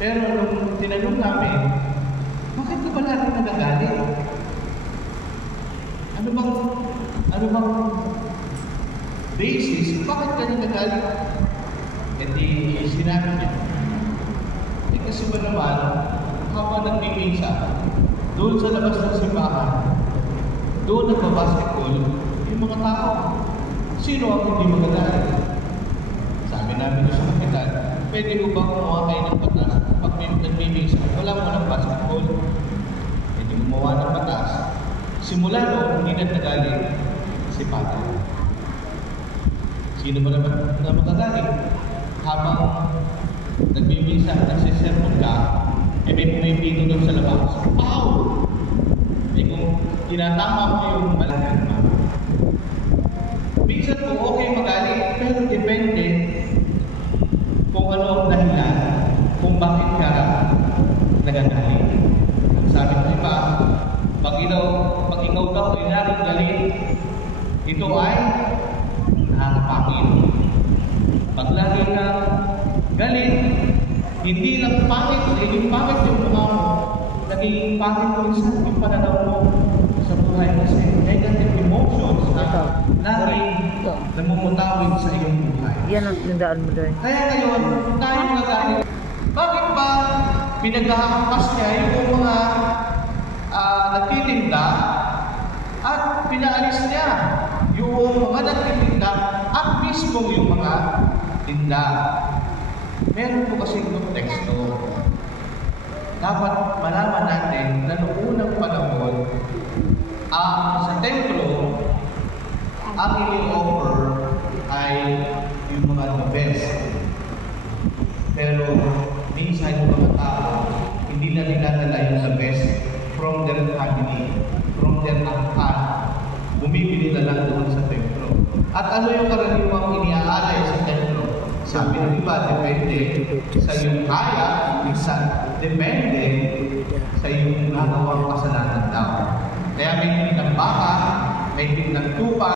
Pero nung tinanong namin, bakit ka ba lagi nagagalit? Ano bang basis? Bakit ka nagagalit? E di sinabi niya, kasi ba naman, habang nagmimisa, doon sa labas ng simbahan, doon nagbabasketball, yung mga tao. Sino ang hindi magagalit? Sabi namin doon sa kapitan, pwede mo ba kumuha kayo ng batas pag nagmimisa? Wala mo ng basketball. Pwede gumawa ng batas. Simula noon, hindi na nagalit si Padre. Sino ba naman na magagalit? Habang nagmimisa, nagsisermon ka, eh may pumipito doon sa labas. Pow! Eh kung tinatama mo yung malaking mo. Minsan po okay magalit, pero depende kung ano ang dahilan, kung bakit ka nagagalit. Sabi ko iba, pag ikaw daw ay nagagalit, ito ay nakakapangit. Pag lagi ka galit, hindi lang pangit, yung pangit yung mukha mo, naging pangit mo yung pananaw mo sa buhay kasi negative emotions na laging namumutawid sa iyong buhay. Yan ang tindaan mo doon. Kaya ngayon, tayo nagalit. Bakit ba pinaghahampas niya yung mga nagtitinda at pinaalis niya yung mga nagtitinda at mismo yung mga tinda? Meron po kasi konteksto. Dapat malaman natin na noong unang panahon, sa templo, ang ini-offer ay yung mga the best. Pero minsan yung mga tao, hindi na nilalala yung the best from their family, from their angkan. Bumibili na lang doon sa templo. At ano yung karaniwang iniaalay sa templo? Sabi ng iba, depende sa iyong kaya, minsan depende sa iyong nagawang kasalanan daw. Kaya may tinang baka, may tinang tupa,